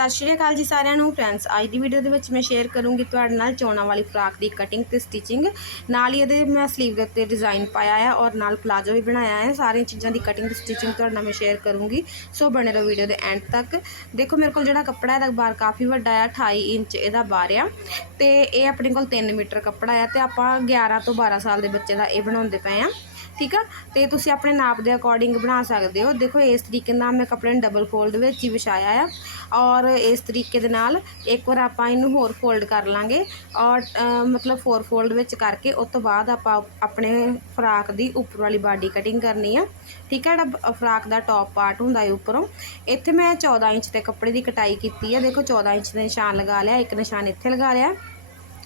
ਸਤਿ ਸ਼੍ਰੀ ਅਕਾਲ ਜੀ ਸਾਰਿਆਂ ਨੂੰ ਫਰੈਂਡਸ, ਅੱਜ ਦੀ ਵੀਡੀਓ ਦੇ ਵਿੱਚ ਮੈਂ ਸ਼ੇਅਰ ਕਰੂੰਗੀ ਤੁਹਾਡੇ ਨਾਲ ਚੋਣਾਂ ਵਾਲੀ ਫਰਾਕ ਦੀ ਕਟਿੰਗ ਤੇ ਸਟਿਚਿੰਗ ਨਾਲ ਹੀ ਇਹਦੇ ਮੈਂ ਸਲੀਵ ਦੇ ਉੱਤੇ ਡਿਜ਼ਾਈਨ ਪਾਇਆ ਹੈ ਔਰ ਨਾਲ ਪਲਾਜੋ ਵੀ ਬਣਾਇਆ ਹੈ ਸਾਰੀਆਂ ਚੀਜ਼ਾਂ ਦੀ ਕਟਿੰਗ ਤੇ ਸਟਿਚਿੰਗ ਤੁਹਾਡੇ ਨਾਲ ਮੈਂ ਸ਼ੇਅਰ ਕਰੂੰਗੀ। ਸੋ ਬਣੇ ਰਹੋ ਵੀਡੀਓ ਦੇ ਐਂਡ ਤੱਕ। ਦੇਖੋ ਮੇਰੇ ਕੋਲ ਜਿਹੜਾ ਕੱਪੜਾ ਇਹਦਾ ਬਾਰ ਕਾਫੀ ਵੱਡਾ ਆ 28 ਇੰਚ ਇਹਦਾ ਬਾਰ ਆ। ਤੇ ਇਹ ਆਪਣੇ ਕੋਲ 3 ਮੀਟਰ ਕੱਪੜਾ ਆ ਤੇ ਆਪਾਂ 11 ਤੋਂ 12 ਸਾਲ ਦੇ ਬੱਚੇ ਦਾ ਇਹ ਬਣਾਉਂਦੇ ਪਏ ਆ। ਠੀਕ ਆ? ਤੇ ਤੁਸੀਂ ਆਪਣੇ ਨਾਪ ਦੇ ਅਕੋਰਡਿੰਗ ਬਣਾ ਸਕਦੇ ਹੋ। ਦੇਖੋ, ਇਸ ਤਰੀਕੇ ਨਾਲ ਮੈਂ ਕੱਪੜੇ ਨੂੰ ਡਬਲ ਫੋਲਡ ਵਿੱਚ ਹੀ ਵਿਛਾਇਆ ਆ। ਔਰ ਇਸ ਤਰੀਕੇ ਦੇ ਨਾਲ ਇੱਕ ਵਾਰ ਆਪਾਂ ਇਹਨੂੰ ਹੋਰ ਫੋਲਡ ਕਰ ਲਾਂਗੇ। ਔਰ ਮਤਲਬ ਫੋਰ ਫੋਲਡ ਵਿੱਚ ਕਰਕੇ ਉਸ ਤੋਂ ਬਾਅਦ ਆਪਾਂ ਆਪਣੇ ਫਰਾਕ ਦੀ ਉੱਪਰ ਵਾਲੀ ਬਾਡੀ ਕਟਿੰਗ ਕਰਨੀ ਆ। ਠੀਕ ਹੈ ਜਿਹੜਾ ਫਰਾਕ ਦਾ ਟੌਪ ਪਾਰਟ ਹੁੰਦਾ ਹੈ ਉੱਪਰੋਂ। ਇੱਥੇ ਮੈਂ 14 ਇੰਚ ਦੇ ਕੱਪੜੇ ਦੀ ਕਟਾਈ ਕੀਤੀ ਹੈ ਦੇਖੋ 14 ਇੰਚ ਦਾ ਨਿਸ਼ਾਨ ਲਗਾ ਲਿਆ। ਇੱਕ ਨਿਸ਼ਾਨ ਇੱਥੇ ਲਗਾ ਲਿਆ।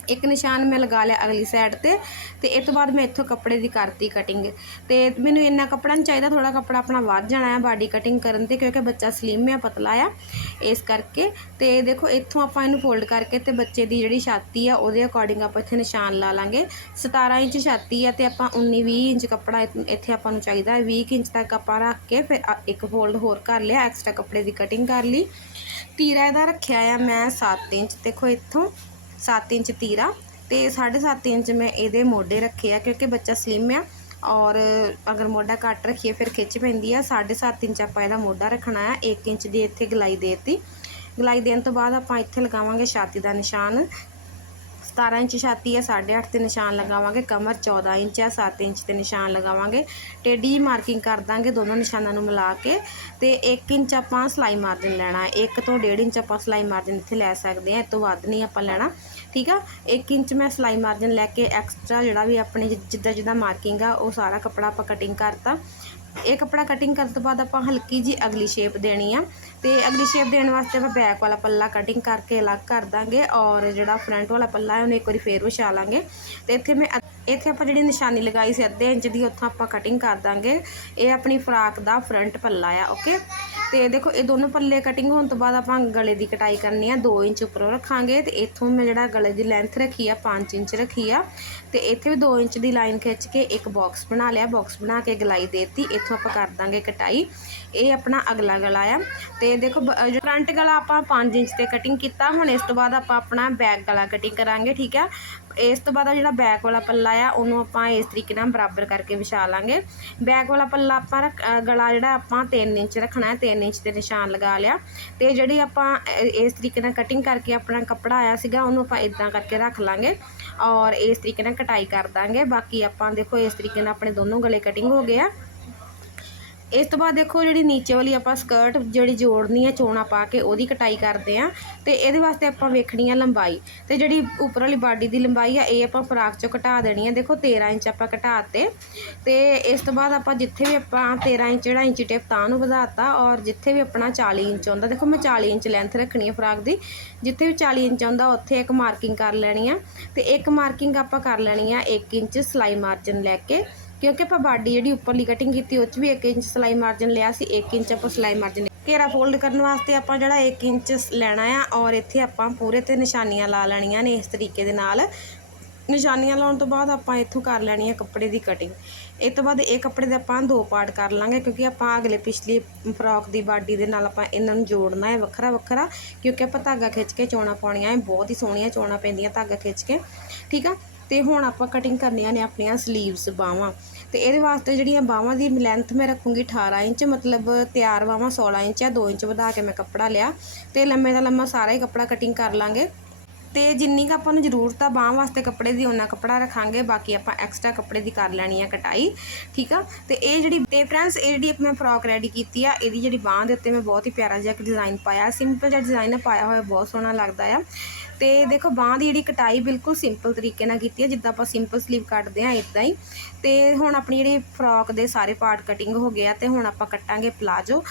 ਇੱਕ ਨਿਸ਼ਾਨ ਮੈਂ ਲਗਾ ਲਿਆ ਅਗਲੀ ਸਾਈਡ ਤੇ ਤੇ ਇਸ ਤੋਂ ਬਾਅਦ ਮੈਂ ਇੱਥੋਂ ਕੱਪੜੇ ਦੀ ਕਰਤੀ ਕਟਿੰਗ ਤੇ ਮੈਨੂੰ ਇੰਨਾ ਕੱਪੜਾ ਨਹੀਂ ਚਾਹੀਦਾ ਥੋੜਾ ਕੱਪੜਾ ਆਪਣਾ ਵੱਧ ਜਾਣਾ ਹੈ ਬਾਡੀ ਕਟਿੰਗ ਕਰਨ ਤੇ ਕਿਉਂਕਿ ਬੱਚਾ ਸਲਿਮ ਹੈ ਪਤਲਾ ਆ, ਇਸ ਕਰਕੇ ਤੇ ਦੇਖੋ ਇੱਥੋਂ ਆਪਾਂ ਇਹਨੂੰ ਫੋਲਡ ਕਰਕੇ ਤੇ ਬੱਚੇ ਦੀ ਜਿਹੜੀ ਛਾਤੀ ਆ ਉਹਦੇ ਅਕੋਰਡਿੰਗ ਆਪਾਂ ਇੱਥੇ ਨਿਸ਼ਾਨ ਲਾ ਲਾਂਗੇ। 17 ਇੰਚ ਛਾਤੀ ਆ ਤੇ ਆਪਾਂ 19 20 ਇੰਚ ਕੱਪੜਾ ਇੱਥੇ ਆਪਾਂ ਨੂੰ ਚਾਹੀਦਾ ਹੈ। 20 ਇੰਚ ਤੱਕ ਆਪਾਂ ਰੱਖ ਕੇ ਫਿਰ ਇੱਕ ਫੋਲਡ ਹੋਰ ਕਰ ਲਿਆ ਐਕਸਟਰਾ ਕੱਪੜੇ ਦੀ ਕਟਿੰਗ ਕਰ ਲਈ। ਤੀਰਾ ਇਹਦਾ ਰੱਖਿਆ ਆ ਮੈਂ 7 ਇੰਚ। ਦੇਖੋ ਇੱਥੋਂ 7 ਇੰਚ ਤੀਰਾ ਤੇ 7.5 ਇੰਚ ਮੈਂ ਇਹਦੇ ਮੋਢੇ ਰੱਖੇ ਆ ਕਿਉਂਕਿ ਬੱਚਾ ਸਲਿਮ ਆ ਔਰ ਅਗਰ ਮੋਢਾ ਘੱਟ ਰੱਖੀਏ ਫਿਰ ਖਿੱਚ ਪੈਂਦੀ ਆ। 7.5 ਇੰਚ ਆਪਾਂ ਇਹਦਾ ਮੋਢਾ ਰੱਖਣਾ ਆ 1 ਇੰਚ ਦੀ ਇੱਥੇ ਗਲਾਈ ਦੇਤੀ। ਗਲਾਈ ਦੇਣ ਤੋਂ ਬਾਅਦ ਆਪਾਂ ਇੱਥੇ ਲਗਾਵਾਂਗੇ ਛਾਤੀ ਦਾ ਨਿਸ਼ਾਨ 17 ਇੰਚ ਛਾਤੀ ਹੈ 8.5 ਤੇ ਨਿਸ਼ਾਨ ਲਗਾਵਾਂਗੇ, ਕਮਰ 14 ਇੰਚ ਹੈ 7 ਇੰਚ ਤੇ ਨਿਸ਼ਾਨ ਲਗਾਵਾਂਗੇ ਟੇਢੀ ਮਾਰਕਿੰਗ ਕਰ ਦਾਂਗੇ ਦੋਨੋਂ ਨਿਸ਼ਾਨਾਂ ਨੂੰ ਮਿਲਾ ਕੇ ਤੇ 1 ਇੰਚ ਆਪਾਂ ਸਲਾਈ ਮਾਰਜਨ ਲੈਣਾ ਹੈ 1 ਤੋਂ 1.5 ਇੰਚ ਆਪਾਂ ਸਲਾਈ ਮਾਰਜਨ ਇੱਥੇ ਲੈ ਸਕਦੇ ਹਾਂ ਇਹ ਤੋਂ ਵੱਧ ਨਹੀਂ ਆਪਾਂ ਲੈਣਾ, ਠੀਕ ਆ? 1 ਇੰਚ ਮੈਂ ਸਲਾਈ ਮਾਰਜਨ ਲੈ ਕੇ ਐਕਸਟਰਾ ਜਿਹੜਾ ਵੀ ਆਪਣੇ ਜਿੱਦਾਂ ਜਿੱਦਾਂ ਮਾਰਕਿੰਗ ਆ, ਉਹ ਸਾਰਾ ਕੱਪੜਾ ਆਪਾਂ ਕਟਿੰਗ ਕਰਤਾ। ਇਹ ਕੱਪੜਾ ਕਟਿੰਗ ਕਰਨ ਤੋਂ ਬਾਅਦ ਆਪਾਂ ਹਲਕੀ ਜੀ ਅਗਲੀ ਸ਼ੇਪ ਦੇਣੀ ਆ। ਤੇ ਅਗਲੀ ਸ਼ੇਪ ਦੇਣ ਵਾਸਤੇ ਆਪਾਂ ਬੈਕ ਵਾਲਾ ਪੱਲਾ ਕਟਿੰਗ ਕਰਕੇ ਅਲੱਗ ਕਰ ਦਾਂਗੇ ਔਰ ਜਿਹੜਾ ਫਰੰਟ ਵਾਲਾ ਪੱਲਾ ਹੈ, ਉਹਨੂੰ ਇੱਕ ਵਾਰੀ ਫੇਰ ਵਿਛਾ ਲਾਂਗੇ। ਤੇ ਇੱਥੇ ਮੈਂ ਇੱਥੇ ਆਪਾਂ ਜਿਹੜੀ ਨਿਸ਼ਾਨੀ ਲਗਾਈ ਸੀ, ਅੱਧੇ ਇੰਚ ਦੀ, ਉੱਥੋਂ ਆਪਾਂ ਕਟਿੰਗ ਕਰ ਦਾਂਗੇ। ਇਹ ਆਪਣੀ ਫਰਾਕ ਦਾ ਫਰੰਟ ਪੱਲਾ ਆ ਓਕੇ ਤੇ ਦੇਖੋ ਇਹ ਦੋਨੋਂ ਪੱਲੇ ਕਟਿੰਗ ਹੋਣ ਤੋਂ ਬਾਅਦ ਆਪਾਂ ਗਲੇ ਦੀ ਕਟਾਈ ਕਰਨੀ ਆ 2 ਇੰਚ ਉੱਪਰੋਂ ਰੱਖਾਂਗੇ ਤੇ ਇੱਥੋਂ ਮੈਂ ਜਿਹੜਾ ਗਲੇ ਦੀ ਲੈਂਥ ਰੱਖੀ ਆ 5 ਇੰਚ ਰੱਖੀ ਆ। ਤੇ ਇੱਥੇ ਵੀ 2 ਇੰਚ ਦੀ ਲਾਈਨ ਖਿੱਚ ਕੇ ਇੱਕ ਬਾਕਸ ਬਣਾ ਲਿਆ ਬਾਕਸ ਬਣਾ ਕੇ ਗਲਾਈ ਦੇਤੀ, ਇੱਥੋਂ ਆਪਾਂ ਕਰ ਦਾਂਗੇ ਕਟਾਈ। ਇਹ ਆਪਣਾ ਅਗਲਾ ਗਲਾ ਆ। ਤੇ ਦੇਖੋ ਫਰੰਟ ਗਲਾ ਆਪਾਂ 5 ਇੰਚ ਤੇ ਕਟਿੰਗ ਕੀਤਾ, ਹੁਣ ਇਸ ਤੋਂ ਬਾਅਦ ਆਪਾਂ ਆਪਣਾ ਬੈਕ ਗਲਾ ਕਟਿੰਗ ਕਰਾਂਗੇ, ਠੀਕ ਆ? ਇਸ ਤੋਂ ਬਾਅਦ ਆ ਜਿਹੜਾ ਬੈਕ ਵਾਲਾ ਪੱਲਾ ਆ, ਉਹਨੂੰ ਆਪਾਂ ਇਸ ਤਰੀਕੇ ਨਾਲ ਬਰਾਬਰ ਕਰਕੇ ਵਿਛਾ ਲਾਂਗੇ। ਬੈਕ ਵਾਲਾ ਪੱਲਾ ਆਪਾਂ ਰੱਖ- ਗਲਾ ਜਿਹੜਾ ਆਪਾਂ 3 ਇੰਚ ਰੱਖਣਾ ਹੈ 3 ਇੰਚ ਤੇ ਨਿਸ਼ਾਨ ਲਗਾ ਲਿਆ। ਤੇ ਜਿਹੜੀ ਆਪਾਂ ਇਸ ਤਰੀਕੇ ਨਾਲ ਕਟਿੰਗ ਕਰਕੇ ਆਪਣਾ ਕੱਪੜਾ ਆਇਆ ਸੀਗਾ, ਉਹਨੂੰ ਆਪਾਂ ਇਦਾਂ ਕਰਕੇ ਰੱਖ ਲਾਂਗੇ ਔਰ ਇਸ ਤਰੀਕੇ ਨਾਲ ਕਟਾਈ ਕਰ ਦਾਂਗੇ। ਬਾਕੀ ਆਪਾਂ ਦੇਖੋ ਇਸ ਤਰੀਕੇ ਨਾਲ ਆਪਣੇ ਦੋਨੋਂ ਗਲੇ ਕਟਿੰਗ ਹੋ ਗਏ ਆ। ਇਸ ਤੋਂ ਬਾਅਦ ਦੇਖੋ ਜਿਹੜੀ ਨੀਚੇ ਵਾਲੀ ਆਪਾਂ ਸਕਰਟ ਜਿਹੜੀ ਜੋੜਨੀ ਹੈ ਚੋਣਾ ਪਾ ਕੇ ਉਹਦੀ ਕਟਾਈ ਕਰਦੇ ਆ ਤੇ ਇਹਦੇ ਵਾਸਤੇ ਆਪਾਂ ਵੇਖਣੀ ਆ ਲੰਬਾਈ ਤੇ ਜਿਹੜੀ ਉੱਪਰ ਵਾਲੀ ਬਾਡੀ ਦੀ ਲੰਬਾਈ ਆ, ਇਹ ਆਪਾਂ ਫਰਾਕ ਚੋਂ ਘਟਾ ਦੇਣੀ ਆ। ਦੇਖੋ 13 ਇੰਚ ਆਪਾਂ ਘਟਾਤੇ ਤੇ ਇਸ ਤੋਂ ਬਾਅਦ ਆਪਾਂ ਜਿੱਥੇ ਵੀ ਆਪਾਂ 13 ਇੰਚ ਜਿਹੜਾ ਇੰਚੀ ਟੇਪ ਤਾਂ ਨੂੰ ਵਧਾਤਾ ਔਰ ਜਿੱਥੇ ਵੀ ਆਪਣਾ 40 ਇੰਚ ਆਉਂਦਾ, ਦੇਖੋ ਮੈਂ 40 ਇੰਚ ਲੈਂਥ ਰੱਖਣੀ ਹੈ ਫਰਾਕ ਦੀ, ਜਿੱਥੇ ਵੀ 40 ਇੰਚ ਆਉਂਦਾ ਉੱਥੇ ਇੱਕ ਮਾਰਕਿੰਗ ਕਰ ਲੈਣੀ ਆ ਤੇ ਇੱਕ ਮਾਰਕਿੰਗ ਆਪਾਂ ਕਰ ਲੈਣੀ ਆ 1 ਇੰਚ ਸਲਾਈ ਮਾਰਜਨ ਲੈ ਕੇ। ਕਿਉਂਕਿ ਆਪਾਂ ਬਾਡੀ ਜਿਹੜੀ ਉੱਪਰਲੀ ਕਟਿੰਗ ਕੀਤੀ, ਉਹ 'ਚ ਵੀ 1 ਇੰਚ ਸਲਾਈ ਮਾਰਜਨ ਲਿਆ ਸੀ 1 ਇੰਚ ਆਪਾਂ ਸਲਾਈ ਮਾਰਜਨ ਘੇਰਾ ਫੋਲਡ ਕਰਨ ਵਾਸਤੇ ਆਪਾਂ ਜਿਹੜਾ 1 ਇੰਚ ਲੈਣਾ ਆ, ਔਰ ਇੱਥੇ ਆਪਾਂ ਪੂਰੇ ਤੇ ਨਿਸ਼ਾਨੀਆਂ ਲਾ ਲੈਣੀਆਂ ਨੇ ਇਸ ਤਰੀਕੇ ਦੇ ਨਾਲ। ਨਿਸ਼ਾਨੀਆਂ ਲਾਉਣ ਤੋਂ ਬਾਅਦ ਆਪਾਂ ਇੱਥੋਂ ਕਰ ਲੈਣੀ ਹੈ ਕੱਪੜੇ ਦੀ ਕਟਿੰਗ ਇਹ ਤੋਂ ਬਾਅਦ ਇਹ ਕੱਪੜੇ ਦੇ ਆਪਾਂ ਦੋ ਪਾਰਟ ਕਰ ਲਾਂਗੇ, ਕਿਉਂਕਿ ਆਪਾਂ ਅਗਲੇ ਪਿਛਲੀ ਫਰੋਕ ਦੀ ਬਾਡੀ ਦੇ ਨਾਲ ਆਪਾਂ ਇਹਨਾਂ ਨੂੰ ਜੋੜਨਾ ਹੈ ਵੱਖਰਾ ਵੱਖਰਾ, ਕਿਉਂਕਿ ਆਪਾਂ ਧਾਗਾ ਖਿੱਚ ਕੇ ਚੋਣਾ ਪਾਉਣੀਆਂ ਹੈ ਬਹੁਤ ਹੀ ਸੋਹਣੀਆਂ ਚੋਣਾ ਪੈਂਦੀਆਂ ਧਾਗਾ ਖਿੱਚ ਕੇ। ਠੀਕ ਆ? ਤੇ ਹੁਣ ਆਪਾਂ ਕਟਿੰਗ ਕਰਨੀਆਂ ਨੇ ਆਪਣੀਆਂ ਸਲੀਵਸ ਬਾਹਾਂ। ਤੇ ਇਹਦੇ ਵਾਸਤੇ ਜਿਹੜੀਆਂ ਬਾਹਾਂ ਦੀ ਲੈਂਥ ਮੈਂ ਰੱਖੂੰਗੀ 18 ਇੰਚ, ਮਤਲਬ ਤਿਆਰ ਬਾਹਾਂ 16 ਇੰਚ ਆ 2 ਇੰਚ ਵਧਾ ਕੇ ਮੈਂ ਕੱਪੜਾ ਲਿਆ। ਤੇ ਲੰਮੇ ਦਾ ਲੰਮਾ ਸਾਰਾ ਹੀ ਕੱਪੜਾ ਕਟਿੰਗ ਕਰ ਲਾਂਗੇ। ਤੇ ਜਿੰਨੀ ਕੁ ਆਪਾਂ ਨੂੰ ਜ਼ਰੂਰਤ ਆ ਬਾਹਾਂ ਵਾਸਤੇ ਕੱਪੜੇ ਦੀ ਉਹਨਾਂ ਕੱਪੜਾ ਰੱਖਾਂਗੇ। ਬਾਕੀ ਆਪਾਂ ਐਕਸਟਰਾ ਕੱਪੜੇ ਦੀ ਕਰ ਲੈਣੀ ਆ ਕਟਾਈ, ਠੀਕ ਆ? ਤੇ ਇਹ ਜਿਹੜੀ, ਤੇ ਫਰੈਂਡਸ ਇਹ ਜਿਹੜੀ ਮੈਂ ਫਰੋਕ ਰੈਡੀ ਕੀਤੀ ਆ, ਇਹਦੀ ਜਿਹੜੀ ਬਾਹਾਂ ਦੇ ਉੱਤੇ ਮੈਂ ਬਹੁਤ ਹੀ ਪਿਆਰਾ ਜਿਹਾ ਇੱਕ ਡਿਜ਼ਾਈਨ ਪਾਇਆ। ਸਿੰਪਲ ਜਿਹਾ ਡਿਜ਼ਾਈਨ ਪਾਇਆ ਹੋਇਆ, ਬਹੁਤ ਸੋਹਣਾ ਲੱਗਦਾ ਆ। ਤੇ ਦੇਖੋ ਬਾਹਾਂ ਦੀ ਜਿਹੜੀ ਕਟਾਈ ਬਿਲਕੁਲ ਸਿੰਪਲ ਤਰੀਕੇ ਨਾਲ ਕੀਤੀ ਹੈ ਜਿੱਦਾਂ ਆਪਾਂ ਸਿੰਪਲ ਸਲੀਵ ਕੱਟਦੇ ਆ ਇਦਾਂ ਹੀ। ਤੇ ਹੁਣ ਆਪਣੀ ਜਿਹੜੀ ਫਰੋਕ ਦੇ ਸਾਰੇ ਪਾਰਟ ਕਟਿੰਗ ਹੋ ਗਏ ਆ ਤੇ ਹੁਣ ਆਪਾਂ ਕੱਟਾਂਗੇ ਪਲਾਜੋ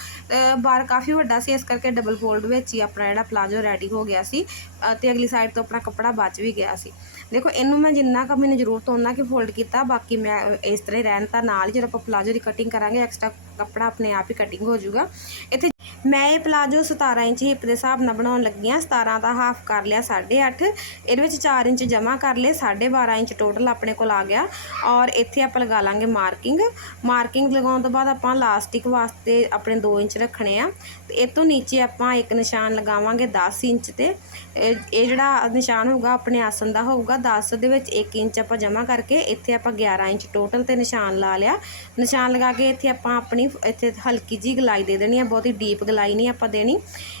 ਬਾਰ ਕਾਫੀ ਵੱਡਾ ਸੀ ਇਸ ਕਰਕੇ ਡਬਲ ਫੋਲਡ ਵਿੱਚ ਹੀ ਆਪਣਾ ਜਿਹੜਾ ਪਲਾਜੋ ਰੈਡੀ ਹੋ ਗਿਆ ਸੀ ਅ, ਤੇ ਅਗਲੀ ਸਾਈਡ ਤੋਂ ਆਪਣਾ ਕੱਪੜਾ ਬਚ ਵੀ ਗਿਆ ਸੀ। ਦੇਖੋ ਇਹਨੂੰ ਮੈਂ ਜਿੰਨਾ ਕੁ ਮੈਨੂੰ ਜ਼ਰੂਰਤ ਉਹਨਾਂ ਕਿ ਫੋਲਡ ਕੀਤਾ ਬਾਕੀ ਮੈਂ ਇਸ ਤਰ੍ਹਾਂ ਹੀ ਰਹਿਣ ਤਾਂ ਨਾਲ ਹੀ ਜਦੋਂ ਆਪਾਂ ਪਲਾਜੋ ਦੀ ਕਟਿੰਗ ਕਰਾਂਗੇ ਐਕਸਟਰਾ ਕੱਪੜਾ ਆਪਣੇ ਆਪ ਹੀ ਕਟਿੰਗ ਹੋ ਜਾਊਗਾ। ਇੱਥੇ ਮੈਂ ਇਹ ਪਲਾਜੋ 17 ਇੰਚ ਹਿੱਪ ਦੇ ਹਿਸਾਬ ਨਾਲ ਬਣਾਉਣ ਲੱਗੀ ਹਾਂ। 17 ਦਾ ਹਾਫ ਕਰ ਲਿਆ 8.5 ਇਹਦੇ ਵਿੱਚ 4 ਇੰਚ ਜਮਾ ਕਰ ਲਏ। 12.5 ਇੰਚ ਟੋਟਲ ਆਪਣੇ ਕੋਲ ਆ ਗਿਆ। ਔਰ ਇੱਥੇ ਆਪਾਂ ਲਗਾ ਲਾਂਗੇ ਮਾਰਕਿੰਗ ਮਾਰਕਿੰਗ ਲਗਾਉਣ ਤੋਂ ਬਾਅਦ ਆਪਾਂ ਲਾਸਟਿਕ ਵਾਸਤੇ ਆਪਣੇ 2 ਇੰਚ ਰੱਖਣੇ ਆ। ਤੇ ਇਹ ਤੋਂ ਨੀਚੇ ਆਪਾਂ ਇੱਕ ਨਿਸ਼ਾਨ ਲਗਾਵਾਂਗੇ 10 ਇੰਚ ਤੇ। ਇਹ ਇਹ ਜਿਹੜਾ ਨਿਸ਼ਾਨ ਹੋਊਗਾ ਆਪਣੇ ਆਸਨ ਦਾ ਹੋਊਗਾ। 10 ਦੇ ਵਿੱਚ 1 ਇੰਚ ਆਪਾਂ ਜਮਾ ਕਰਕੇ ਇੱਥੇ ਆਪਾਂ 11 ਇੰਚ ਟੋਟਲ ਤੇ ਨਿਸ਼ਾਨ ਲਾ ਲਿਆ। ਨਿਸ਼ਾਨ ਲਗਾ ਕੇ ਇੱਥੇ ਆਪਾਂ ਆਪਣੀ ਇੱਥੇ ਹਲਕੀ ਜੀ ਗਲਾਈ ਦੇ ਦੇਣੀ ਆ, ਬਹੁਤੀ ਡੀਪ ਗਲਾਈ ਨਹੀਂ ਆਪਾਂ ਦੇਣੀ।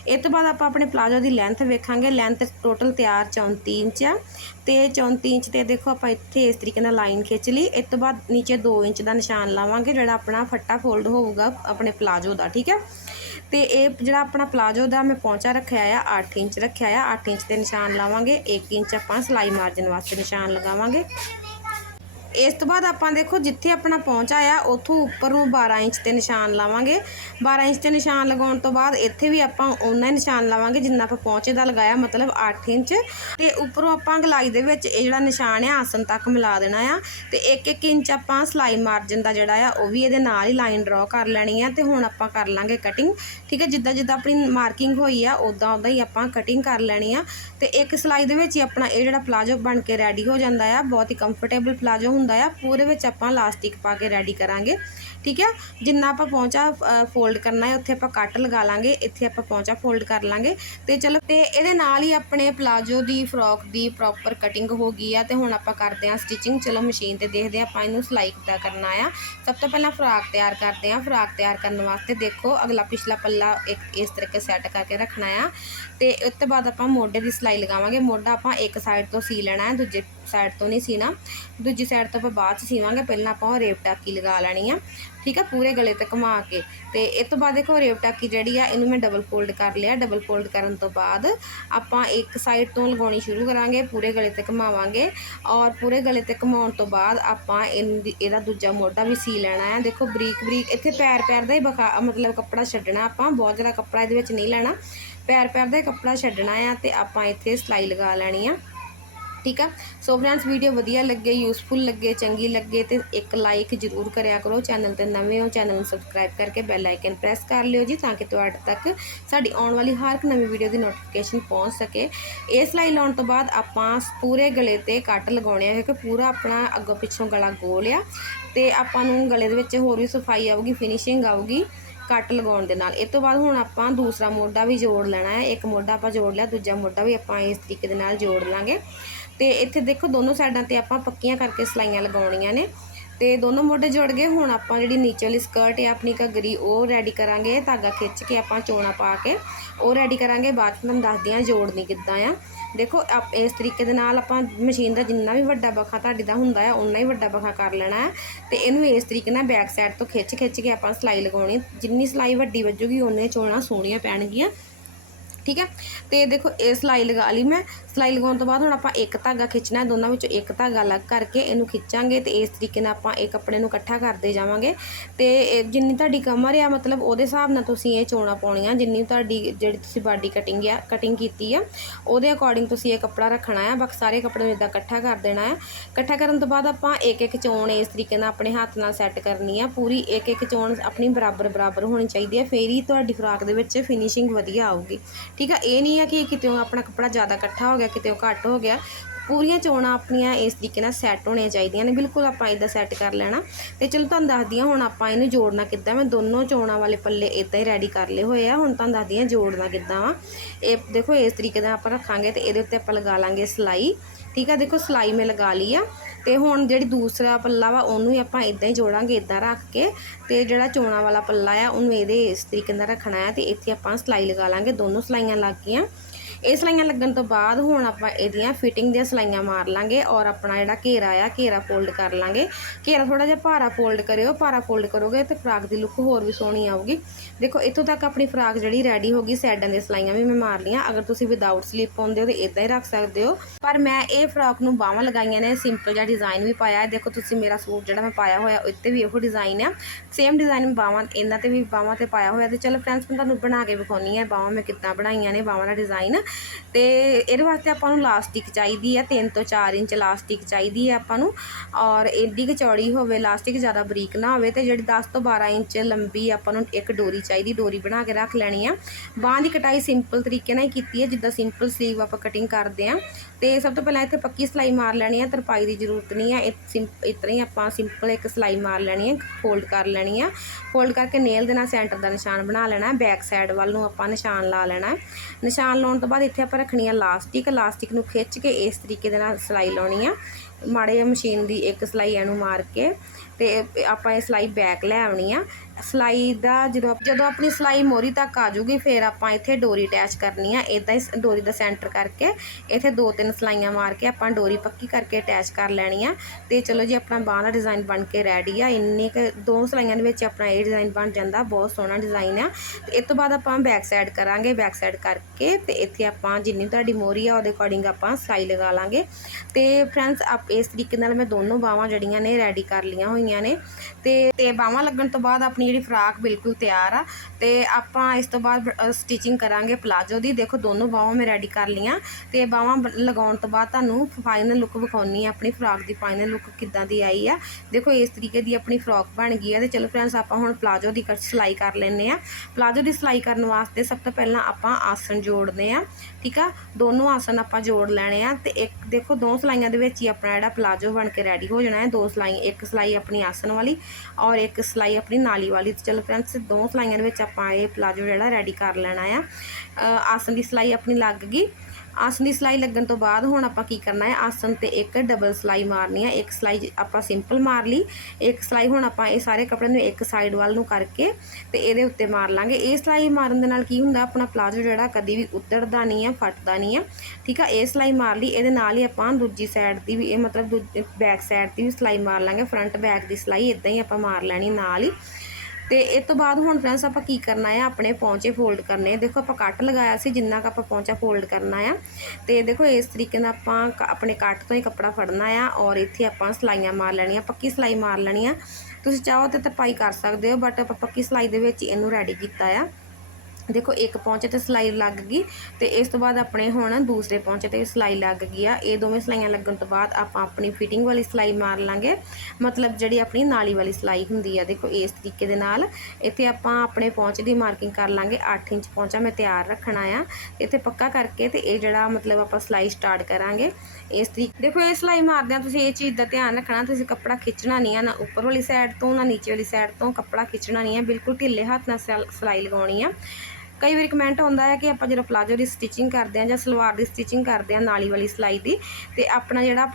ਇਹ ਤੋਂ ਬਾਅਦ ਆਪਾਂ ਆਪਣੇ ਪਲਾਜੋ ਦੀ ਲੈਂਥ ਵੇਖਾਂਗੇ। ਲੈਂਥ ਟੋਟਲ ਤਿਆਰ 34 ਇੰਚ ਆ ਤੇ 34 ਇੰਚ ਤੇ ਦੇਖੋ ਆਪਾਂ ਇੱਥੇ ਇਸ ਤਰੀਕੇ ਨਾਲ ਲਾਈਨ ਖਿੱਚ ਲਈ। ਇਸ ਤੋਂ ਬਾਅਦ ਨੀਚੇ 2 ਇੰਚ ਦਾ ਨਿਸ਼ਾਨ ਲਾਵਾਂਗੇ, ਜਿਹੜਾ ਆਪਣਾ ਫੱਟਾ ਫੋਲਡ ਹੋਊਗਾ ਆਪਣੇ ਪਲਾਜੋ ਦਾ, ਠੀਕ ਹੈ ਤੇ ਇਹ ਜਿਹੜਾ ਆਪਣਾ ਪਲਾਜੋ ਦਾ ਮੈਂ ਪਹੁੰਚਾ ਰੱਖਿਆ ਆ 8 ਇੰਚ ਰੱਖਿਆ ਆ 8 ਇੰਚ ਤੇ ਨਿਸ਼ਾਨ ਲਾਵਾਂਗੇ। 1 ਇੰਚ ਆਪਾਂ ਸਲਾਈ ਮਾਰਜਨ ਵਾਸਤੇ ਨਿਸ਼ਾਨ ਲਗਾਵਾਂਗੇ। ਇਸ ਤੋਂ ਬਾਅਦ ਆਪਾਂ ਦੇਖੋ ਜਿੱਥੇ ਆਪਣਾ ਪਹੁੰਚਾ ਆ ਉੱਥੋਂ ਉੱਪਰ ਨੂੰ 12 ਇੰਚ ਤੇ ਨਿਸ਼ਾਨ ਲਾਵਾਂਗੇ। 12 ਇੰਚ ਤੇ ਨਿਸ਼ਾਨ ਲਗਾਉਣ ਤੋਂ ਬਾਅਦ ਇੱਥੇ ਵੀ ਆਪਾਂ ਉਹਨਾਂ ਹੀ ਨਿਸ਼ਾਨ ਲਾਵਾਂਗੇ ਜਿੰਨਾ ਆਪਾਂ ਪਹੁੰਚੇ ਦਾ ਲਗਾਇਆ, ਮਤਲਬ 8 ਇੰਚ। ਤੇ ਉੱਪਰੋਂ ਆਪਾਂ ਗਲਾਈ ਦੇ ਵਿੱਚ ਇਹ ਜਿਹੜਾ ਨਿਸ਼ਾਨ ਆ ਆਸਨ ਤੱਕ ਮਿਲਾ ਦੇਣਾ ਆ। ਤੇ 1-1 ਇੰਚ ਆਪਾਂ ਸਲਾਈ ਮਾਰਜਨ ਦਾ ਜਿਹੜਾ ਆ, ਉਹ ਵੀ ਇਹਦੇ ਨਾਲ ਹੀ ਲਾਈਨ ਡਰਾ ਕਰ ਲੈਣੀ ਆ ਤੇ ਹੁਣ ਆਪਾਂ ਕਰ ਲਾਂਗੇ ਕਟਿੰਗ। ਠੀਕ ਹੈ ਜਿੱਦਾਂ ਜਿੱਦਾਂ ਆਪਣੀ ਮਾਰਕਿੰਗ ਹੋਈ ਆ ਉਦਾਂ ਉਦਾਂ ਹੀ ਆਪਾਂ ਕਟਿੰਗ ਕਰ ਲੈਣੀ ਆ। ਤੇ ਇੱਕ ਸਲਾਈ ਦੇ ਵਿੱਚ ਹੀ ਆਪਣਾ ਇਹ ਜਿਹੜਾ ਪਲਾਜੋ ਬਣ ਕੇ ਰੈਡੀ ਹੋ ਜਾਂਦਾ ਆ, ਬਹੁਤ ਹੀ ਕੰਫਰਟੇਬਲ ਪਲਾਜੋ ਹੁੰਦਾ ਆ। ਪੂਰੇ ਵਿੱਚ ਆਪਾਂ ਲਾਸਟਿਕ ਪਾ ਕੇ ਰੈਡੀ ਕਰਾਂਗੇ। ਠੀਕ ਹੈ ਜਿੰਨਾ ਆਪਾਂ ਪਹੁੰਚਾ ਫੋਲਡ ਕਰਨਾ ਹੈ, ਉੱਥੇ ਆਪਾਂ ਕੱਟ ਲਗਾ ਲਾਂਗੇ, ਇੱਥੇ ਆਪਾਂ ਪਹੁੰਚਾ ਫੋਲਡ ਕਰ ਲਾਂਗੇ। ਤੇ ਚਲੋ, ਤੇ ਇਹਦੇ ਨਾਲ ਹੀ ਆਪਣੇ ਪਲਾਜੋ ਦੀ ਫਰੋਕ ਦੀ ਪ੍ਰੋਪਰ ਕਟਿੰਗ ਹੋ ਗਈ ਆ, ਤੇ ਹੁਣ ਆਪਾਂ ਕਰਦੇ ਹਾਂ ਸਟਿਚਿੰਗ ਚਲੋ ਮਸ਼ੀਨ ਤੇ ਦੇਖਦੇ ਹਾਂ ਆਪਾਂ ਇਹਨੂੰ ਸਿਲਾਈ ਕਿੱਦਾਂ ਕਰਨਾ ਆ। ਸਭ ਤੋਂ ਪਹਿਲਾਂ ਫਰਾਕ ਤਿਆਰ ਕਰਦੇ ਹਾਂ। ਫਰਾਕ ਤਿਆਰ ਕਰਨ ਵਾਸਤੇ ਦੇਖੋ, ਅਗਲਾ ਪਿਛਲਾ ਪੱਲਾ ਇੱਕ ਇਸ ਤਰੀਕੇ ਸੈੱਟ ਕਰਕੇ ਰੱਖਣਾ ਆ। ਤੇ ਉਸ ਤੋਂ ਬਾਅਦ ਆਪਾਂ ਮੋਢੇ ਦੀ ਸਿਲਾਈ ਲਗਾਵਾਂਗੇ। ਮੋਢਾ ਆਪਾਂ ਇੱਕ ਸਾਈਡ ਤੋਂ ਸੀ ਲੈਣਾ ਹੈ, ਦੂਜੇ ਸਾਈਡ ਤੋਂ ਨਹੀਂ ਸੀਣਾ। ਦੂਜੀ ਸਾਈਡ ਤੋਂ ਆਪਾਂ ਬਾਅਦ ਚ ਸੀਵਾਂਗੇ। ਪਹਿਲਾਂ ਆਪਾਂ ਉਹ ਰੇਪ ਟਾਕੀ ਲਗਾ ਲੈਣੀ ਆ। ਠੀਕ ਆ ਪੂਰੇ ਗਲੇ ਤੇ ਘੁਮਾ ਕੇ। ਤੇ ਇਸ ਤੋਂ ਬਾਅਦ ਦੇਖੋ ਰੇਪ ਟਾਕੀ ਜਿਹੜੀ ਆ, ਇਹਨੂੰ ਮੈਂ ਡਬਲ ਫੋਲਡ ਕਰ ਲਿਆ। ਡਬਲ ਫੋਲਡ ਕਰਨ ਤੋਂ ਬਾਅਦ ਆਪਾਂ ਇੱਕ ਸਾਈਡ ਤੋਂ ਲਗਾਉਣੀ ਸ਼ੁਰੂ ਕਰਾਂਗੇ, ਪੂਰੇ ਗਲੇ ਤੇ ਘੁਮਾਵਾਂਗੇ। ਔਰ ਪੂਰੇ ਗਲੇ ਤੇ ਘੁਮਾਉਣ ਤੋਂ ਬਾਅਦ ਆਪਾਂ ਇਹਦਾ ਦੂਜਾ ਮੋਢਾ ਵੀ ਸੀ ਲੈਣਾ ਹੈ। ਦੇਖੋ, ਬਰੀਕ ਬਰੀਕ, ਇੱਥੇ ਪੈਰ ਪੈਰ ਦਾ ਹੀ ਬਖਾ, ਮਤਲਬ ਕੱਪੜਾ ਛੱਡਣਾ ਆਪਾਂ। ਬਹੁਤ ਜ਼ਿਆਦਾ ਕੱਪੜਾ ਇਹਦੇ ਵਿੱਚ ਨਹੀਂ ਲੈਣਾ। ਪੈਰ ਪੈਰ ਦਾ ਹੀ ਕੱਪੜਾ ਛੱਡਣਾ ਆ ਤੇ ਆਪਾਂ ਇੱਥੇ ਸਲਾਈ ਲਗਾ ਲੈਣੀ ਆ। ਠੀਕ ਆ? ਸੋ ਫਰੈਂਡਸ ਵੀਡੀਓ ਵਧੀਆ ਲੱਗੇ ਯੂਸਫੁਲ ਲੱਗੇ, ਚੰਗੀ ਲੱਗੇ ਤੇ ਇੱਕ ਲਾਈਕ ਜ਼ਰੂਰ ਕਰਿਆ ਕਰੋ। ਚੈਨਲ ਤੇ ਨਵੇਂ ਹੋ ਚੈਨਲ ਨੂੰ ਸਬਸਕ੍ਰਾਈਬ ਕਰਕੇ ਬੈਲ ਆਈਕਨ ਪ੍ਰੈਸ ਕਰ ਲਿਓ ਜੀ ਤਾਂ ਕਿ ਤੁਹਾਡੇ ਤੱਕ ਸਾਡੀ ਆਉਣ ਵਾਲੀ ਹਰ ਇੱਕ ਨਵੀਂ ਵੀਡੀਓ ਦੀ ਨੋਟੀਫਿਕੇਸ਼ਨ ਪਹੁੰਚ ਸਕੇ। ਇਹ ਸਿਲਾਈ ਲਾਉਣ ਤੋਂ ਬਾਅਦ ਆਪਾਂ ਪੂਰੇ ਗਲੇ ਤੇ ਕੱਟ ਲਗਾਉਣੇ ਆ ਕਿਉਂਕਿ ਪੂਰਾ ਆਪਣਾ ਅੱਗੋਂ ਪਿੱਛੋਂ ਗਲਾ ਗੋਲ ਆ ਤੇ ਆਪਾਂ ਨੂੰ ਗਲੇ ਦੇ ਵਿੱਚ ਹੋਰ ਵੀ ਸਫ਼ਾਈ ਆਊਗੀ ਫਿਨਿਸ਼ਿੰਗ ਆਊਗੀ। ਕੱਟ ਲਗਾਉਣ ਦੇ ਨਾਲ। ਇਹ ਤੋਂ ਬਾਅਦ ਹੁਣ ਆਪਾਂ ਦੂਸਰਾ ਮੋਢਾ ਵੀ ਜੋੜ ਲੈਣਾ ਹੈ। ਇੱਕ ਮੋਢਾ ਆਪਾਂ ਜੋੜ ਲਿਆ, ਦੂਜਾ ਮੋਢਾ ਵੀ ਆਪਾਂ ਇਸ ਤਰੀਕੇ ਦੇ ਨਾਲ ਜੋੜ ਲਾਂਗੇ। ਤੇ ਇੱਥੇ ਦੇਖੋ ਦੋਨੋਂ ਸਾਈਡਾਂ ਤੇ ਆਪਾਂ ਪੱਕੀਆਂ ਕਰਕੇ ਸਲਾਈਆਂ ਲਗਾਉਣੀਆਂ ਨੇ। ਤੇ ਦੋਨੋਂ ਮੋਢੇ ਜੁੜ ਗਏ। ਹੁਣ ਆਪਾਂ ਜਿਹੜੀ ਨੀਚੇ ਵਾਲੀ ਸਕਰਟ ਹੈ, ਆਪਣੀ ਘੱਗਰੀ, ਉਹ ਰੈਡੀ ਕਰਾਂਗੇ। ਧਾਗਾ ਖਿੱਚ ਕੇ ਆਪਾਂ ਚੋਣਾ ਪਾ ਕੇ ਉਹ ਰੈਡੀ ਕਰਾਂਗੇ। ਬਾਅਦ ਚ ਤੁਹਾਨੂੰ ਦੱਸਦੀ ਹਾਂ ਜੋੜਨੀ ਕਿੱਦਾਂ ਆ। ਦੇਖੋ, ਆਪ ਇਸ ਤਰੀਕੇ ਦੇ ਨਾਲ ਆਪਾਂ ਮਸ਼ੀਨ ਦਾ ਜਿੰਨਾ ਵੀ ਵੱਡਾ ਬਖਾ ਤੁਹਾਡੀ ਦਾ ਹੁੰਦਾ ਹੈ ਉਨਾ ਹੀ ਵੱਡਾ ਬਖਾ ਕਰ ਲੈਣਾ ਹੈ ਤੇ ਇਹਨੂੰ ਇਸ ਤਰੀਕੇ ਨਾਲ ਬੈਕ ਸਾਈਡ ਤੋਂ ਖਿੱਚ ਖਿੱਚ ਕੇ ਆਪਾਂ ਸਲਾਈ ਲਗਾਉਣੀ। ਜਿੰਨੀ ਸਲਾਈ ਵੱਡੀ ਵੱਜੂਗੀ ਉਨੇ ਚੋਣਾ ਸੋਹਣੀਆਂ ਪੈਣਗੀਆਂ। ਠੀਕ ਹੈ? ਤੇ ਦੇਖੋ, ਇਹ ਸਲਾਈ ਲਗਾ ਲਈ ਮੈਂ। ਸਲਾਈ ਲਗਾਉਣ ਤੋਂ ਬਾਅਦ ਹੁਣ ਆਪਾਂ ਇੱਕ ਧਾਗਾ ਖਿੱਚਣਾ ਹੈ, ਦੋਨਾਂ ਵਿੱਚੋਂ ਇੱਕ ਧਾਗਾ ਅਲੱਗ ਕਰਕੇ ਇਹਨੂੰ ਖਿੱਚਾਂਗੇ ਤੇ ਇਸ ਤਰੀਕੇ ਨਾਲ ਆਪਾਂ ਇਹ ਕੱਪੜੇ ਨੂੰ ਇਕੱਠਾ ਕਰਦੇ ਜਾਵਾਂਗੇ। ਤੇ ਇਹ ਜਿੰਨੀ ਤੁਹਾਡੀ ਕਮਰ ਆ, ਮਤਲਬ ਉਹਦੇ ਹਿਸਾਬ ਨਾਲ ਤੁਸੀਂ ਇਹ ਚੋਣਾ ਪਾਉਣੀਆਂ। ਜਿੰਨੀ ਤੁਹਾਡੀ, ਜਿਹੜੀ ਤੁਸੀਂ ਬਾਡੀ ਕਟਿੰਗ ਆ, ਕਟਿੰਗ ਕੀਤੀ ਆ, ਉਹਦੇ ਅਕੋਰਡਿੰਗ ਤੁਸੀਂ ਇਹ ਕੱਪੜਾ ਰੱਖਣਾ ਆ। ਬਾਕੀ ਸਾਰੇ ਕੱਪੜੇ ਨੂੰ ਇਦਾਂ ਇਕੱਠਾ ਕਰ ਦੇਣਾ ਆ। ਇਕੱਠਾ ਕਰਨ ਤੋਂ ਬਾਅਦ ਆਪਾਂ ਇੱਕ ਇੱਕ ਚੋਣ ਇਸ ਤਰੀਕੇ ਨਾਲ ਆਪਣੇ ਹੱਥ ਨਾਲ ਸੈੱਟ ਕਰਨੀ ਆ। ਪੂਰੀ ਇੱਕ ਇੱਕ ਚੋਣ ਆਪਣੀ ਬਰਾਬਰ ਬਰਾਬਰ ਹੋਣੀ ਚਾਹੀਦੀ ਹੈ ਫੇਰ ਹੀ ਤੁਹਾਡੀ ਫਰਾਕ ਦੇ ਵਿੱਚ ਫਿਨਿਸ਼ਿੰਗ ਵਧੀਆ ਆਊਗੀ। ਠੀਕ ਆ? ਇਹ ਨਹੀਂ ਆ ਕਿ ਕਿਤੇ ਆਪਣਾ ਕੱਪੜਾ ਜ਼ਿਆਦਾ ਇਕੱਠਾ ਹੋ ਗਿਆ, ਕਿਤੇ ਘੱਟ ਹੋ ਗਿਆ। ਪੂਰੀਆਂ ਚੋਣਾਂ ਆਪਣੀਆਂ ਇਸ ਤਰੀਕੇ ਨਾਲ ਸੈੱਟ ਹੋਣੀਆਂ ਚਾਹੀਦੀਆਂ ਨੇ। ਬਿਲਕੁਲ ਆਪਾਂ ਇਦਾਂ ਸੈੱਟ ਕਰ ਲੈਣਾ। ਤੇ ਚਲੋ ਤੁਹਾਨੂੰ ਦੱਸਦੀ ਹਾਂ, ਹੁਣ ਆਪਾਂ ਇਹਨੂੰ ਜੋੜਨਾ ਕਿੱਦਾਂ ਮੈਂ ਦੋਨੋਂ ਚੋਣਾਂ ਵਾਲੇ ਪੱਲੇ ਇਦਾਂ ਹੀ ਰੈਡੀ ਕਰ ਲਏ ਹੋਏ ਆ। ਹੁਣ ਤੁਹਾਨੂੰ ਦੱਸਦੀ ਹਾਂ ਜੋੜਨਾ ਕਿੱਦਾਂ ਵਾ। ਇਹ ਦੇਖੋ, ਇਸ ਤਰੀਕੇ ਨਾਲ ਆਪਾਂ ਰੱਖਾਂਗੇ ਤੇ ਇਹਦੇ ਉੱਤੇ ਆਪਾਂ ਲਗਾ ਲਾਂਗੇ ਸਲਾਈ। ਠੀਕ ਆ, ਦੇਖੋ ਸਲਾਈ ਮੈਂ ਲਗਾ ਲਈ ਆ। ਤੇ ਹੁਣ ਜਿਹੜੀ ਦੂਸਰਾ ਪੱਲਾ ਵਾ, ਉਹਨੂੰ ਹੀ ਆਪਾਂ ਇਦਾਂ ਹੀ ਜੋੜਾਂਗੇ, ਇਦਾਂ ਰੱਖ ਕੇ। ਤੇ ਜਿਹੜਾ ਚੋਣਾਂ ਵਾਲਾ ਪੱਲਾ ਆ, ਉਹਨੂੰ ਇਹਦੇ ਇਸ ਤਰੀਕੇ ਨਾਲ ਰੱਖਣਾ ਹੈ ਤੇ ਇੱਥੇ ਆਪਾਂ ਸਲਾਈ ਲਗਾ ਲਾਂਗੇ। ਦੋਨੋਂ ਸਲਾਈਆਂ ਲੱਗ ਗਈਆਂ। ਇਹ ਸਲਾਈਆਂ ਲੱਗਣ ਤੋਂ ਬਾਅਦ ਹੁਣ ਆਪਾਂ ਇਹਦੀਆਂ ਫਿਟਿੰਗ ਦੀਆਂ ਸਲਾਈਆਂ ਮਾਰ ਲਾਂਗੇ ਔਰ ਆਪਣਾ ਜਿਹੜਾ ਘੇਰਾ ਆ, ਘੇਰਾ ਫੋਲਡ ਕਰ ਲਾਂਗੇ। ਘੇਰਾ ਥੋੜਾ ਜਿਹਾ ਭਾਰਾ ਫੋਲਡ ਕਰਿਓ, ਭਾਰਾ ਫੋਲਡ ਕਰੋਗੇ ਤੇ ਫਰਾਕ ਦੀ ਲੁੱਕ ਹੋਰ ਵੀ ਸੋਹਣੀ ਆਊਗੀ। ਦੇਖੋ, ਇੱਥੋਂ ਤੱਕ ਆਪਣੀ ਫਰਾਕ ਜਿਹੜੀ ਰੈਡੀ ਹੋ ਗਈ ਸਾਈਡਾਂ ਦੀਆਂ ਸਲਾਈਆਂ ਵੀ ਮੈਂ ਮਾਰ ਲੀਆਂ ਅਗਰ ਤੁਸੀਂ ਵਿਦਆਊਟ ਸਲੀਪ ਪਾਉਂਦੇ ਹੋ ਤੇ ਇਦਾਂ ਹੀ ਰੱਖ ਸਕਦੇ ਹੋ। ਪਰ ਮੈਂ ਇਹ ਫਰਾਕ ਨੂੰ ਬਾਹਾਂ ਲਗਾਈਆਂ ਨੇ ਸਿੰਪਲ ਜਿਹਾ ਡਿਜ਼ਾਈਨ ਵੀ ਪਾਇਆ ਹੈ। ਦੇਖੋ, ਤੁਸੀਂ ਮੇਰਾ ਸੂਟ ਜਿਹੜਾ ਮੈਂ ਪਾਇਆ ਹੋਇਆ ਉੱਤੇ ਵੀ ਇਹੋ ਡਿਜ਼ਾਈਨ ਆ। ਸੇਮ ਡਿਜ਼ਾਈਨ ਮੈਂ ਬਾਹਾਂ, ਇਹਨਾਂ ਤੇ ਵੀ ਬਾਹਾਂ ਤੇ ਪਾਇਆ ਹੋਇਆ। ਤੇ ਚਲੋ ਫਰੈਂਡਸ ਮੈਂ ਤੁਹਾਨੂੰ ਬਣਾ ਕੇ ਵਿਖਾਉਣੀ ਹੈ ਬਾਹਾਂ ਮੈਂ ਕਿੱਦਾਂ ਬਣਾਈਆਂ ਨੇ, ਬਾਹਾਂ ਦਾ ਡਿਜ਼ਾਈਨ ਤੇ ਇਹਦੇ ਵਾਸਤੇ ਆਪਾਂ ਨੂੰ ਲਾਸਟਿਕ ਚਾਹੀਦੀ ਹੈ 3 ਤੋਂ 4 ਇੰਚ ਲਾਸਟਿਕ ਚਾਹੀਦੀ ਹੈ ਆਪਾਂ ਨੂੰ। ਔਰ ਏਡੀ ਕੁ ਚੌੜੀ ਹੋਵੇ, ਲਾਸਟਿਕ ਜ਼ਿਆਦਾ ਬਰੀਕ ਨਾ ਹੋਵੇ, ਤੇ ਜਿਹੜੀ 10 ਤੋਂ 12 ਇੰਚ ਲੰਬੀ ਆਪਾਂ ਨੂੰ ਇੱਕ ਡੋਰੀ ਚਾਹੀਦੀ, ਡੋਰੀ ਬਣਾ ਕੇ ਰੱਖ ਲੈਣੀ ਆ। ਬਾਂਹ ਦੀ ਕਟਾਈ ਸਿੰਪਲ ਤਰੀਕੇ ਨਾਲ ਹੀ ਕੀਤੀ ਹੈ ਜਿੱਦਾਂ ਸਿੰਪਲ ਸਲੀਵ ਆਪਾਂ ਕਟਿੰਗ ਕਰਦੇ ਆ। ਤੇ ਸਭ ਤੋਂ ਪਹਿਲਾਂ ਇੱਥੇ ਪੱਕੀ ਸਲਾਈ ਮਾਰ ਲੈਣੀ ਹੈ ਤਰਪਾਈ ਦੀ ਜ਼ਰੂਰਤ ਨਹੀਂ ਹੈ ਇਸ ਤਰ੍ਹਾਂ ਹੀ ਆਪਾਂ ਸਿੰਪਲ ਇੱਕ ਸਲਾਈ ਮਾਰ ਲੈਣੀ ਹੈ ਫੋਲਡ ਕਰ ਲੈਣੀ ਆ। ਫੋਲਡ ਕਰਕੇ ਨੇਲ ਦੇ ਨਾਲ ਸੈਂਟਰ ਦਾ ਨਿਸ਼ਾਨ ਬਣਾ ਲੈਣਾ ਹੈ ਬੈਕ ਸਾਈਡ ਵੱਲ ਨੂੰ ਆਪਾਂ ਨਿਸ਼ਾਨ ਲਾ ਲੈਣਾ। ਹੈ ਨਿਸ਼ਾਨ ਲਾਉਣ ਤੋਂ ਬਾਅਦ ਇੱਥੇ ਆਪਾਂ ਰੱਖਣੀ ਆ ਲਾਸਟਿਕ ਲਾਸਟਿਕ ਨੂੰ ਖਿੱਚ ਕੇ ਇਸ ਤਰੀਕੇ ਦੇ ਨਾਲ ਸਲਾਈ ਲਾਉਣੀ ਆ। ਮਾੜੇ ਜਿਹੇ ਮਸ਼ੀਨ ਦੀ ਇੱਕ ਸਲਾਈ ਇਹਨੂੰ ਮਾਰ ਕੇ ਤੇ ਆਪਾਂ ਇਹ ਸਲਾਈ ਬੈਕ ਲੈ ਆਉਣੀ ਆ। ਸਲਾਈ ਦਾ ਜਦੋਂ ਜਦੋਂ ਆਪਣੀ ਸਲਾਈ ਮੋਰੀ ਤੱਕ ਆ ਜੂਗੀ, ਫਿਰ ਆਪਾਂ ਇੱਥੇ ਡੋਰੀ ਅਟੈਚ ਕਰਨੀ ਆ। ਇਦਾਂ ਹੀ ਡੋਰੀ ਦਾ ਸੈਂਟਰ ਕਰਕੇ ਇੱਥੇ ਦੋ ਤਿੰਨ ਸਲਾਈਆਂ ਮਾਰ ਕੇ ਆਪਾਂ ਡੋਰੀ ਪੱਕੀ ਕਰਕੇ ਅਟੈਚ ਕਰ ਲੈਣੀ ਆ। ਤੇ ਚਲੋ ਜੀ, ਆਪਣਾ ਬਾਹਾਂ ਦਾ ਡਿਜ਼ਾਈਨ ਬਣ ਕੇ ਰੈਡੀ ਆ। ਇੰਨੇ ਕ ਦੋ ਸਲਾਈਆਂ ਦੇ ਵਿੱਚ ਆਪਣਾ ਇਹ ਡਿਜ਼ਾਈਨ ਬਣ ਜਾਂਦਾ। ਬਹੁਤ ਸੋਹਣਾ ਡਿਜ਼ਾਈਨ ਆ। ਤੇ ਇਸ ਤੋਂ ਬਾਅਦ ਆਪਾਂ ਬੈਕ ਸਾਈਡ ਕਰਾਂਗੇ। ਬੈਕ ਸਾਈਡ ਕਰਕੇ ਤੇ ਇੱਥੇ ਆਪਾਂ ਜਿੰਨੀ ਤੁਹਾਡੀ ਮੋਰੀ ਆ, ਉਹਦੇ ਅਕੋਰਡਿੰਗ ਆਪਾਂ ਸਲਾਈ ਲਗਾ ਲਾਂਗੇ। ਤੇ ਫਰੈਂਡਸ, ਆਪ ਇਸ ਤਰੀਕੇ ਨਾਲ ਮੈਂ ਦੋਨੋਂ ਬਾਹਾਂ ਜਿਹੜੀਆਂ ਨੇ ਰੈਡੀ ਕਰ ਲੀਆਂ ਹੋਈਆਂ ਨੇ। ਤੇ ਤੇ ਬਾਹਾਂ ਲੱਗਣ ਤੋਂ ਬਾਅਦ ਆਪਣੀ ਜਿਹੜੀ ਫਰਾਕ ਬਿਲਕੁਲ ਤਿਆਰ ਆ। ਤੇ ਆਪਾਂ ਇਸ ਤੋਂ ਬਾਅਦ ਸਟਿਚਿੰਗ ਕਰਾਂਗੇ ਪਲਾਜੋ ਦੀ। ਦੇਖੋ, ਦੋਨੋਂ ਬਾਹਾਂ ਮੈਂ ਰੈਡੀ ਕਰ ਲੀਆਂ ਤੇ ਬਾਹਾਂ ਲਗਾਉਣ ਤੋਂ ਬਾਅਦ ਤੁਹਾਨੂੰ ਫਾਈਨਲ ਲੁੱਕ ਵਿਖਾਉਣੀ ਆ ਆਪਣੀ ਫਰਾਕ ਦੀ। ਫਾਈਨਲ ਲੁੱਕ ਕਿੱਦਾਂ ਦੀ ਆਈ ਆ। ਦੇਖੋ, ਇਸ ਤਰੀਕੇ ਦੀ ਆਪਣੀ ਫਰਾਕ ਬਣ ਗਈ ਆ। ਤੇ ਚਲੋ ਫਰੈਂਡਸ ਆਪਾਂ ਹੁਣ ਪਲਾਜੋ ਦੀ ਕੱਟ ਸਿਲਾਈ ਕਰ ਲੈਨੇ ਆ। ਪਲਾਜੋ ਦੀ ਸਿਲਾਈ ਕਰਨ ਵਾਸਤੇ ਸਭ ਤੋਂ ਪਹਿਲਾਂ ਆਪਾਂ ਆਸਣ ਜੋੜਦੇ ਆ। ਠੀਕ ਆ? ਦੋਨੋਂ ਆਸਣ ਆਪਾਂ ਜੋੜ ਲੈਣੇ ਆ। ਤੇ ਇੱਕ, ਦੇਖੋ, ਦੋ ਸਿਲਾਈਆਂ ਦੇ ਵਿੱਚ ਹੀ ਆਪਣਾ ਜਿਹੜਾ ਪਲਾਜੋ ਬਣ ਕੇ ਰੈਡੀ ਹੋ ਜਾਣਾ ਹੈ, ਦੋ ਸਲਾਈ, ਇੱਕ ਸਲਾਈ ਆਪਣੀ ਆਸਨ ਵਾਲੀ ਔਰ ਇੱਕ ਸਲਾਈ ਆਪਣੀ ਨਾਲੀ ਵਾਲੀ। ਚਲੋ ਫਰੈਂਡਸ ਦੋ ਸਲਾਈਆਂ ਦੇ ਵਿੱਚ ਆਪਾਂ ਇਹ ਪਲਾਜੋ ਜਿਹੜਾ ਰੈਡੀ ਕਰ ਲੈਣਾ ਆ। ਆਸਨ ਦੀ ਸਲਾਈ ਆਪਣੀ ਲੱਗ ਗਈ। ਆਸਨ ਦੀ ਸਲਾਈ ਲੱਗਣ ਤੋਂ ਬਾਅਦ ਹੁਣ ਆਪਾਂ ਕੀ ਕਰਨਾ ਹੈ? ਆਸਨ ਤੇ ਇੱਕ ਡਬਲ ਸਲਾਈ ਮਾਰਨੀ ਹੈ। ਇੱਕ ਸਲਾਈ ਆਪਾਂ ਸਿੰਪਲ ਮਾਰ ਲਈ। ਇੱਕ ਸਲਾਈ ਹੁਣ ਆਪਾਂ ਇਹ ਸਾਰੇ ਕੱਪੜੇ ਨੂੰ ਇੱਕ ਸਾਈਡ ਵੱਲ ਨੂੰ ਕਰਕੇ ਤੇ ਇਹਦੇ ਉੱਤੇ ਮਾਰ ਲਾਂਗੇ। ਇਹ ਸਲਾਈ ਮਾਰਨ ਦੇ ਨਾਲ ਕੀ ਹੁੰਦਾ? ਆਪਣਾ ਪਲਾਜੋ ਜਿਹੜਾ ਕਦੀ ਵੀ ਉਤਰਦਾ ਨਹੀਂ ਹੈ, ਫਟਦਾ ਨਹੀਂ ਹੈ। ਠੀਕ ਆ? ਇਹ ਸਲਾਈ ਮਾਰ ਲਈ। ਇਹਦੇ ਨਾਲ ਹੀ ਆਪਾਂ ਦੂਜੀ ਸਾਈਡ ਦੀ ਵੀ ਇਹ ਮਤਲਬ ਬੈਕ ਸਾਈਡ ਦੀ ਵੀ ਸਲਾਈ ਮਾਰ ਲਾਂਗੇ। ਫਰੰਟ ਬੈਕ ਦੀ ਸਲਾਈ ਇਦਾਂ ਹੀ ਆਪਾਂ ਮਾਰ ਲੈਣੀ ਨਾਲ ਹੀ। ਤੇ ਇਹ ਤੋਂ ਬਾਅਦ ਹੁਣ ਫਰੈਂਡਸ ਆਪਾਂ ਕੀ ਕਰਨਾ ਹੈ ਆਪਣੇ ਪੌਂਚੇ ਫੋਲਡ ਕਰਨੇ ਦੇਖੋ ਆਪਾਂ ਕੱਟ ਲਗਾਇਆ ਸੀ, ਜਿੰਨਾ ਕ ਆਪਾਂ ਪੌਂਚਾ ਫੋਲਡ ਕਰਨਾ ਆ। ਤੇ ਦੇਖੋ ਇਸ ਤਰੀਕੇ ਨਾਲ ਆਪਾਂ ਆਪਣੇ ਕੱਟ ਤੋਂ ਹੀ ਕੱਪੜਾ ਫੜਨਾ ਆ ਔਰ ਇੱਥੇ ਆਪਾਂ ਸਲਾਈਆਂ ਮਾਰ ਲੈਣੀਆਂ। ਪੱਕੀ ਸਲਾਈ ਮਾਰ ਲੈਣੀ ਆ। ਤੁਸੀਂ ਚਾਹੋ ਤੇ ਤਰਪਾਈ ਕਰ ਸਕਦੇ ਹੋ ਬਟ ਆਪਾਂ ਪੱਕੀ ਸਲਾਈ ਦੇ ਵਿੱਚ ਇਹਨੂੰ ਰੈਡੀ ਕੀਤਾ ਆ। ਦੇਖੋ ਇੱਕ ਪੌਂਚੇ ਤੇ ਸਲਾਈ ਲੱਗ ਗਈ ਤੇ ਇਸ ਤੋਂ ਬਾਅਦ ਆਪਣੇ ਹੁਣ ਦੂਸਰੇ ਪੌਂਚੇ ਤੇ ਸਲਾਈ ਲੱਗ ਗਈ ਆ। ਇਹ ਦੋਵੇਂ ਸਲਾਈਆਂ ਲੱਗਣ ਤੋਂ ਬਾਅਦ ਆਪਾਂ ਆਪਣੀ ਫਿਟਿੰਗ ਵਾਲੀ ਸਲਾਈ ਮਾਰ ਲਾਂਗੇ। ਮਤਲਬ ਜਿਹੜੀ ਆਪਣੀ ਨਾਲੀ ਵਾਲੀ ਸਲਾਈ ਹੁੰਦੀ ਆ, ਦੇਖੋ ਇਸ ਤਰੀਕੇ ਦੇ ਨਾਲ। ਇੱਥੇ ਆਪਾਂ ਆਪਣੇ ਪੌਂਚੇ ਦੀ ਮਾਰਕਿੰਗ ਕਰ ਲਾਂਗੇ। 8 ਇੰਚ ਪੌਂਚਾ ਮੈਂ ਤਿਆਰ ਰੱਖਣਾ ਆ। ਇੱਥੇ ਪੱਕਾ ਕਰਕੇ ਤੇ ਇਹ ਜਿਹੜਾ ਮਤਲਬ ਆਪਾਂ ਸਲਾਈ ਸਟਾਰਟ ਕਰਾਂਗੇ। ਇਸ ਤਰੀਕੇ ਦੇਖੋ ਇਹ ਸਲਾਈ ਮਾਰਦਿਆਂ ਤੁਸੀਂ ਇਹ ਚੀਜ਼ ਦਾ ਧਿਆਨ ਰੱਖਣਾ। ਤੁਸੀਂ ਕੱਪੜਾ ਖਿੱਚਣਾ ਨਹੀਂ ਆ, ਨਾ ਉੱਪਰ ਵਾਲੀ ਸਾਈਡ ਤੋਂ, ਨਾ ਨੀਚੇ ਵਾਲੀ ਸਾਈਡ ਤੋਂ ਕੱਪੜਾ ਖਿੱਚਣਾ ਨਹੀਂ ਆ। ਬਿਲਕੁਲ ਢਿੱਲੇ ਹੱਥ ਨਾਲ ਸਲਾਈ ਲਗਾਉਣੀ ਆ। ਕਈ ਵਾਰੀ ਕਮੈਂਟ ਆਉਂਦਾ ਹੈ ਕਿ ਆਪਾਂ ਜਦੋਂ ਪਲਾਜੋ ਦੀ ਸਟਿਚਿੰਗ ਕਰਦੇ ਆ ਜਾਂ ਸਲਵਾਰ ਦੀ ਸਟਿਚਿੰਗ ਕਰਦੇ ਆ ਨਾਲੀ ਵਾਲੀ ਸਲਾਈ ਦੀ, ਤੇ ਆਪਣਾ ਜਿਹੜਾ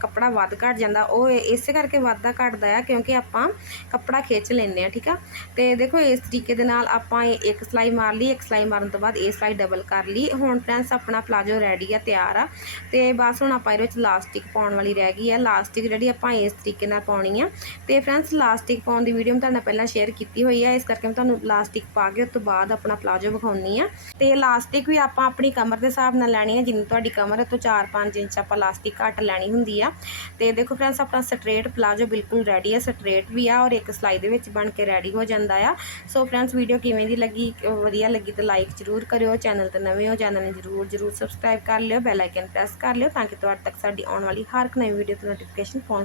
ਕੱਪੜਾ ਵੱਧ ਘਟ ਜਾਂਦਾ, ਉਹ ਇਸੇ ਕਰਕੇ ਵੱਧਦਾ ਘਟਦਾ ਆ, ਕਿਉਂਕਿ ਆਪਾਂ ਕੱਪੜਾ ਖਿੱਚ ਲੈਂਦੇ ਆ ਠੀਕ ਆ? ਤੇ ਦੇਖੋ, ਇਸ ਤਰੀਕੇ ਦੇ ਨਾਲ ਆਪਾਂ ਇਹ ਇੱਕ ਸਲਾਈ ਮਾਰ ਲਈ, ਇੱਕ ਸਲਾਈ ਮਾਰਨ ਤੋਂ ਬਾਅਦ ਇਹ ਸਲਾਈ ਡਬਲ ਕਰ ਲਈ। ਹੁਣ ਫਰੈਂਡਸ ਆਪਣਾ ਪਲਾਜੋ ਰੈਡੀ ਆ, ਤਿਆਰ ਆ। ਤੇ ਬਸ ਹੁਣ ਆਪਾਂ ਇਹਦੇ ਵਿੱਚ ਲਾਸਟਿਕ ਪਾਉਣ ਵਾਲੀ ਰਹਿ ਗਈ ਆ। ਲਾਸਟਿਕ ਜਿਹੜੀ ਆਪਾਂ ਇਸ ਤਰੀਕੇ ਨਾਲ ਪਾਉਣੀ ਆ। ਤੇ ਫਰੈਂਡਸ ਲਾਸਟਿਕ ਪਾਉਣ ਦੀ ਵੀਡੀਓ ਮੈਂ ਤੁਹਾਡੇ ਨਾਲ ਪਹਿਲਾਂ ਸ਼ੇਅਰ ਕੀਤੀ ਹੋਈ ਆ। ਇਸ ਕਰਕੇ ਮੈਂ ਤੁਹਾਨੂੰ ਲਾਸਟਿਕ ਪਾ ਕੇ ਉਸ ਤੋਂ ਬਾਅਦ ਆਪਣਾ ਪਲਾਜੋ ਵਿਖਾਉਣੀ ਆ। ਤੇ ਇਲਾਸਟਿਕ ਵੀ ਆਪਾਂ ਆਪਣੀ ਕਮਰ ਦੇ ਹਿਸਾਬ ਨਾਲ ਲੈਣੀ ਆ, ਜਿੰਨੀ ਤੁਹਾਡੀ ਕਮਰ ਹੈ ਤੋਂ 4-5 ਇੰਚ ਆਪਾਂ ਇਲਾਸਟਿਕ ਘੱਟ ਲੈਣੀ ਹੁੰਦੀ ਆ। ਤੇ ਦੇਖੋ ਫਰੈਂਡਸ ਆਪਣਾ ਸਟ੍ਰੇਟ ਪਲਾਜੋ ਬਿਲਕੁਲ ਰੈਡੀ ਆ ਸਟ੍ਰੇਟ ਵੀ ਆ ਔਰ ਇੱਕ ਸਲਾਈ ਦੇ ਵਿੱਚ ਬਣ ਕੇ ਰੈਡੀ ਹੋ ਜਾਂਦਾ ਆ। ਸੋ ਫਰੈਂਡਸ ਵੀਡੀਓ ਕਿਵੇਂ ਦੀ ਲੱਗੀ ਵਧੀਆ ਲੱਗੀ ਤਾਂ ਲਾਈਕ ਜ਼ਰੂਰ ਕਰਿਓ ਚੈਨਲ ਤੇ ਨਵੇਂ ਹੋ ਚੈਨਲ ਨੂੰ ਜ਼ਰੂਰ ਜ਼ਰੂਰ ਸਬਸਕ੍ਰਾਈਬ ਕਰ ਲਿਓ ਬੈਲ ਆਈਕਨ ਪ੍ਰੈਸ ਕਰ ਲਿਓ ਤਾਂ ਕਿ ਤੁਹਾਡੇ ਤੱਕ ਸਾਡੀ ਆਉਣ ਵਾਲੀ ਹਰ ਇੱਕ ਨਵੀਂ ਵੀਡੀਓ ਦੀ ਨੋਟੀਫਿਕੇਸ਼ਨ ਪਹੁੰਚ